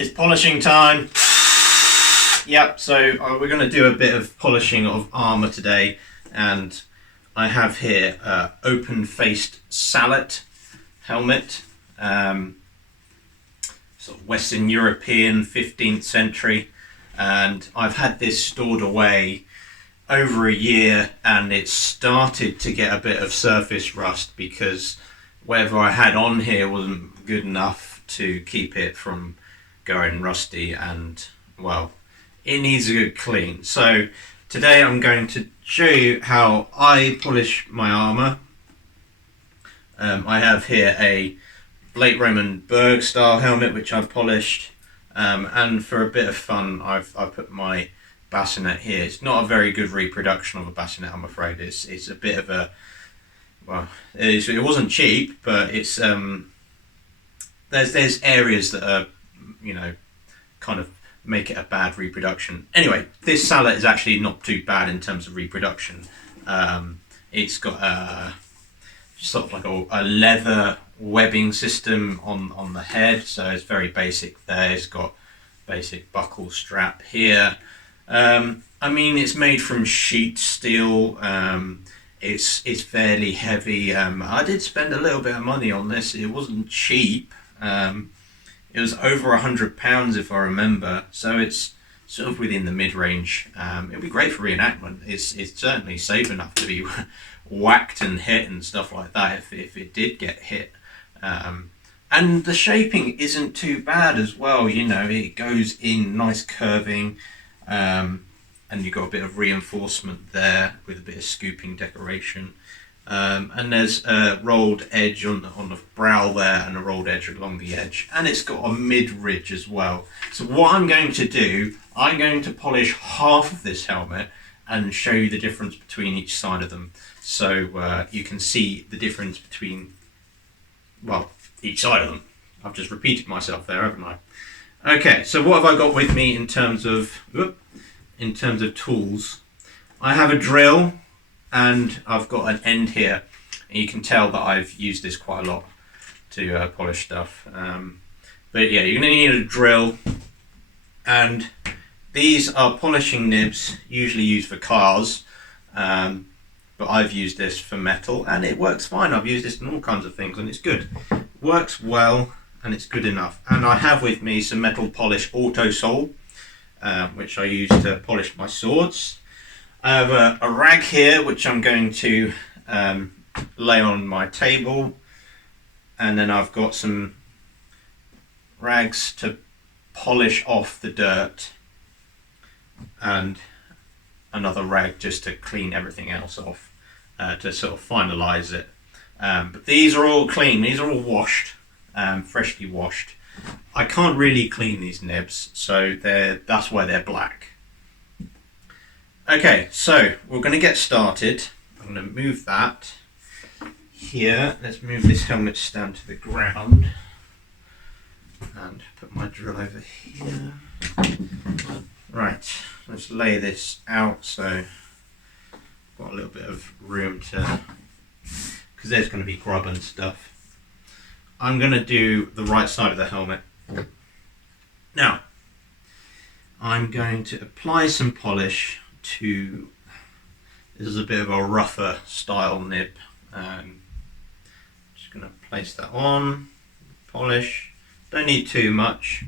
It's polishing time. Yep, so we're going to do a bit of polishing of armour today, and I have here open-faced Sallet helmet, sort of Western European 15th century, and I've had this stored away over a year, and it started to get a bit of surface rust because whatever I had on here wasn't good enough to keep it from going rusty, and well, it needs a good clean. So today I'm going to show you how I polish my armour. I have here a Blake Roman Berg style helmet which I've polished, and for a bit of fun I've put my bassinet here. It's not a very good reproduction of a bassinet, I'm afraid. It's a bit of a, well, it wasn't cheap, but it's there's areas that are, you know, kind of make it a bad reproduction. Anyway, this Sallet is actually not too bad in terms of reproduction. It's got a sort of like a leather webbing system on the head, so it's very basic there. It's got basic buckle strap here. I mean, it's made from sheet steel. It's fairly heavy. I did spend a little bit of money on this. It wasn't cheap. It was over £100 if I remember, so it's sort of within the mid-range. It'd be great for reenactment. It's certainly safe enough to be whacked and hit and stuff like that if it did get hit. And the shaping isn't too bad as well. You know, it goes in nice curving, and you've got a bit of reinforcement there with a bit of scooping decoration. And there's a rolled edge on the brow there, and a rolled edge along the edge, and it's got a mid-ridge as well. So what I'm going to do, I'm going to polish half of this helmet and show you the difference between each side of them, so you can see the difference between, well, each side of them. I've just repeated myself there, haven't I? Okay, so what have I got with me in terms of tools? I have a drill, and I've got an end here, and you can tell that I've used this quite a lot to polish stuff. But yeah, you're going to need a drill, and these are polishing nibs, usually used for cars, but I've used this for metal, and it works fine. I've used this in all kinds of things, and it's good. It works well, and it's good enough. And I have with me some Metal Polish Autosol, which I use to polish my swords. I have a rag here which I'm going to lay on my table, and then I've got some rags to polish off the dirt, and another rag just to clean everything else off, to sort of finalise it. But these are all clean, these are all washed, freshly washed. I can't really clean these nibs, so that's why they're black. Okay, so we're going to get started. I'm going to move that here. Let's move this helmet stand to the ground and put my drill over here. Right, let's lay this out so I've got a little bit of room to, because there's going to be grub and stuff. I'm going to do the right side of the helmet. Now, I'm going to apply some polish to, this is a bit of a rougher style nib. Just going to place that on, polish, don't need too much,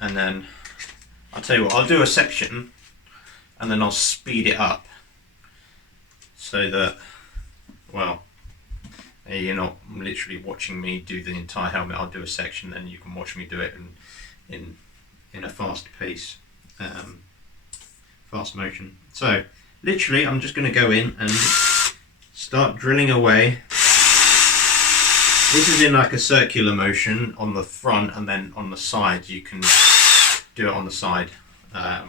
and then I'll tell you what, I'll do a section and then I'll speed it up so that, well, you're not literally watching me do the entire helmet. I'll do a section, then you can watch me do it in a fast pace, fast motion. So literally I'm just going to go in and start drilling away. This is in like a circular motion on the front, and then on the sides you can do it on the side. There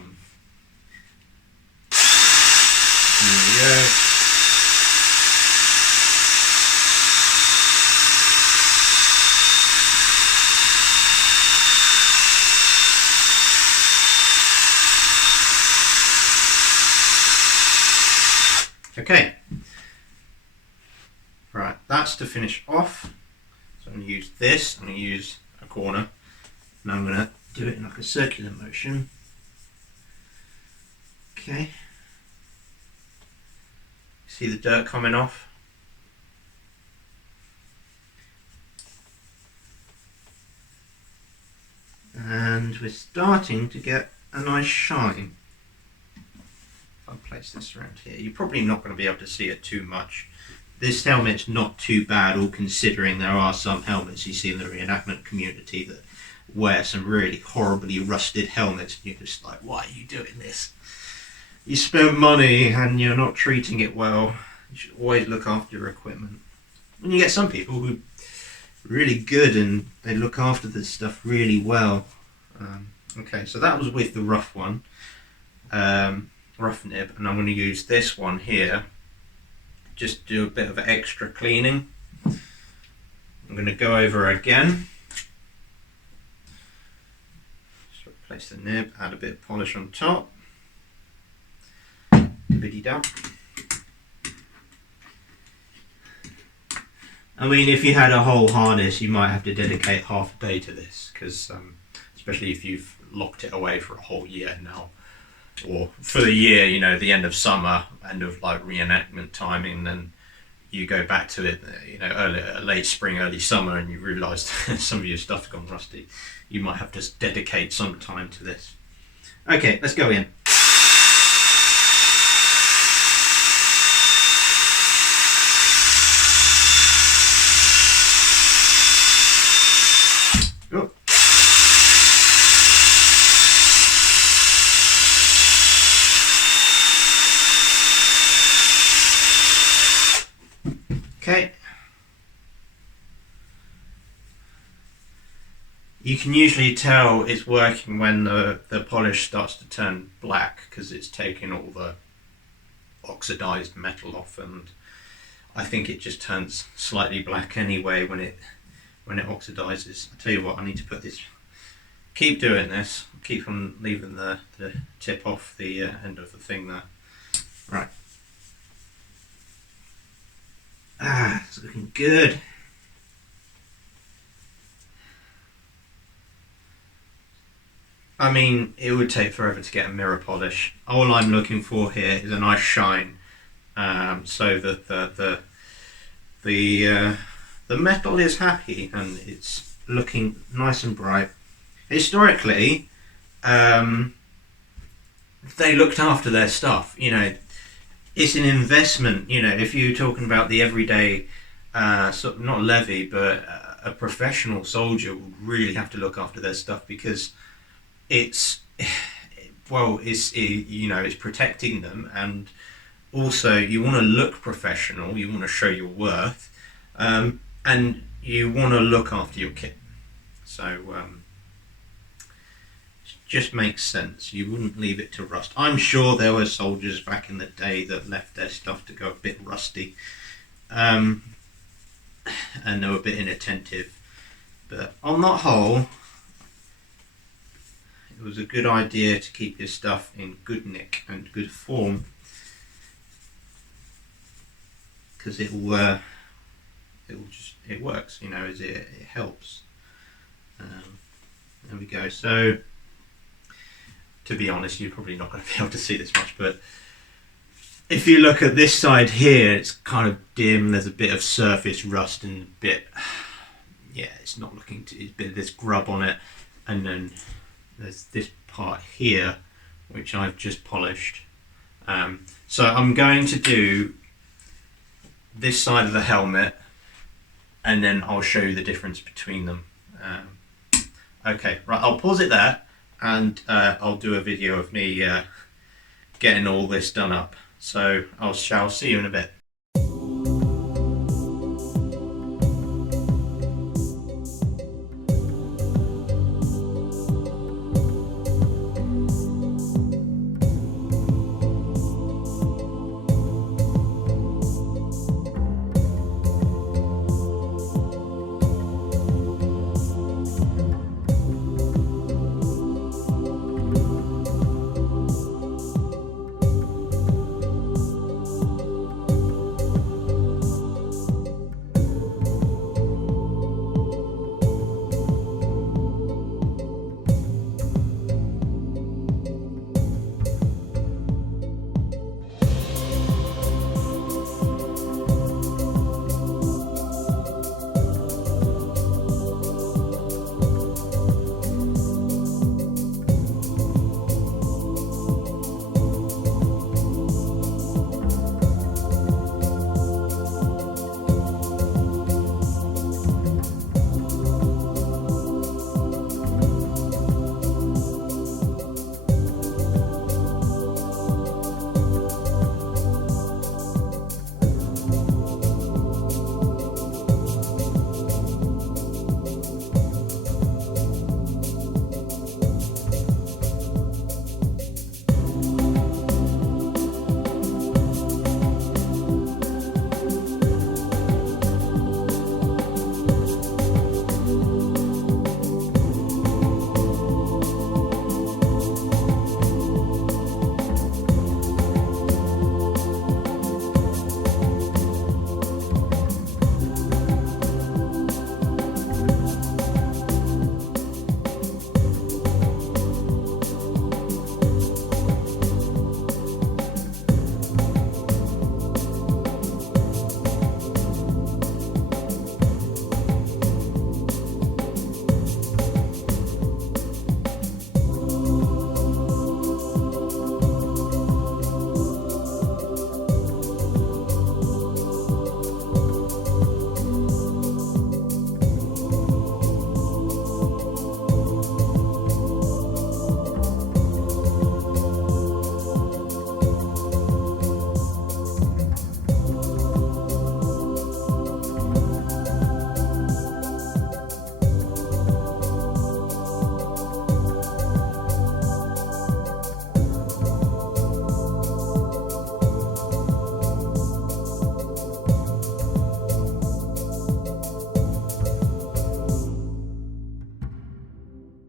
we go. Okay, right, that's to finish off. So I'm going to use this, I'm going to use a corner. And I'm going to do it in like a circular motion. Okay. See the dirt coming off? And we're starting to get a nice shine. If I place this around here, you're probably not going to be able to see it too much. This helmet's not too bad, all considering there are some helmets you see in the reenactment community that wear some really horribly rusted helmets, and you're just like, why are you doing this? You spend money and you're not treating it well. You should always look after your equipment. And you get some people who are really good and they look after this stuff really well. Okay, so that was with the rough one, rough nib, and I'm going to use this one here. Just do a bit of extra cleaning. I'm going to go over again. Just replace the nib, add a bit of polish on top. Biddy-dab. I mean, if you had a whole harness, you might have to dedicate half a day to this, because especially if you've locked it away for a whole year now, or for the year, you know, the end of summer, end of like reenactment timing, then you go back to it, you know, late spring, early summer, and you realise some of your stuff's gone rusty. You might have to dedicate some time to this. Okay, let's go in. Oh. Okay. You can usually tell it's working when the polish starts to turn black, because it's taking all the oxidized metal off, and I think it just turns slightly black anyway when it oxidizes. I tell you what, I need to put this, keep doing this, keep on leaving the tip off the end of the thing there. Right. It's looking good. I mean, it would take forever to get a mirror polish. All I'm looking for here is a nice shine, so that the metal is happy and it's looking nice and bright. Historically, they looked after their stuff. You know, it's an investment. You know, if you're talking about the everyday, sort of not levy, but a professional soldier would really have to look after their stuff, because it's, well, you know, it's protecting them, and also you want to look professional. You want to show your worth. And you want to look after your kit, so it just makes sense. You wouldn't leave it to rust. I'm sure there were soldiers back in the day that left their stuff to go a bit rusty, and they were a bit inattentive, but on that whole, it was a good idea to keep your stuff in good nick and good form, because it works, you know, it helps. There we go. So, to be honest, you're probably not going to be able to see this much, but if you look at this side here, it's kind of dim. There's a bit of surface rust and a bit, yeah, it's not looking to, it's a bit of this grub on it, and then there's this part here which I've just polished. So I'm going to do this side of the helmet, and then I'll show you the difference between them. Okay, right, I'll pause it there, and I'll do a video of me getting all this done up. So I shall see you in a bit.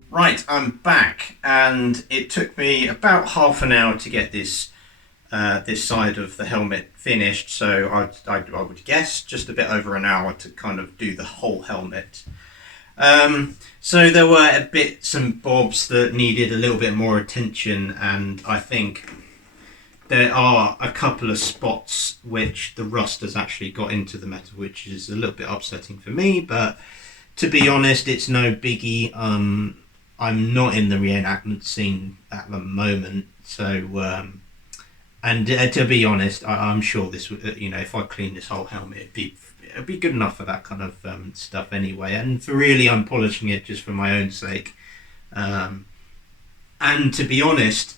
Right, I'm back, and it took me about half an hour to get this side of the helmet finished. So I would guess just a bit over an hour to kind of do the whole helmet. So there were bits and bobs that needed a little bit more attention, and I think there are a couple of spots which the rust has actually got into the metal, which is a little bit upsetting for me. But to be honest, it's no biggie. I'm not in the reenactment scene at the moment, so and to be honest, I'm sure this would, if I clean this whole helmet, it'd be good enough for that kind of stuff anyway. And for really, I'm polishing it just for my own sake. Um, and to be honest,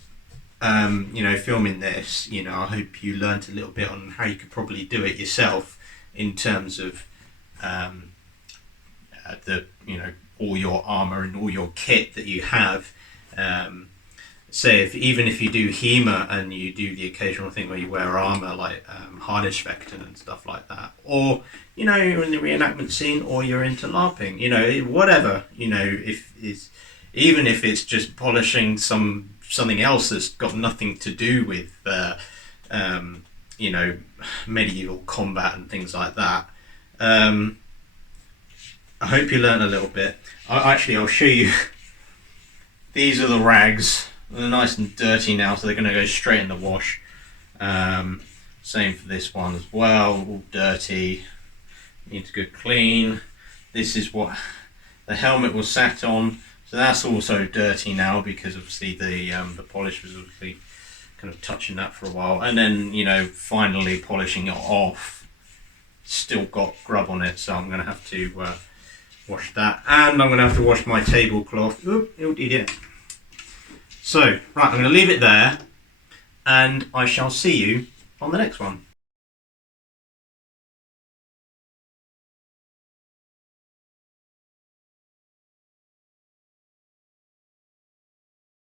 filming this, I hope you learnt a little bit on how you could probably do it yourself in terms of um, the all your armor and all your kit that you have. Say if you do HEMA and you do the occasional thing where you wear armor like harness vector and stuff like that, or you're in the reenactment scene, or you're into LARPing, whatever, if it's even if it's just polishing something else that's got nothing to do with um, you know medieval combat and things like that. I hope you learn a little bit. I'll show you. These are the rags. They're nice and dirty now, so they're going to go straight in the wash. Same for this one as well, all dirty. Needs a good clean. This is what the helmet was sat on, so that's also dirty now because obviously the polish was obviously kind of touching that for a while, and then finally polishing it off. Still got grub on it, so I'm going to have to wash that, and I'm going to have to wash my tablecloth. Oop, it'll need it. So, right, I'm going to leave it there, and I shall see you on the next one.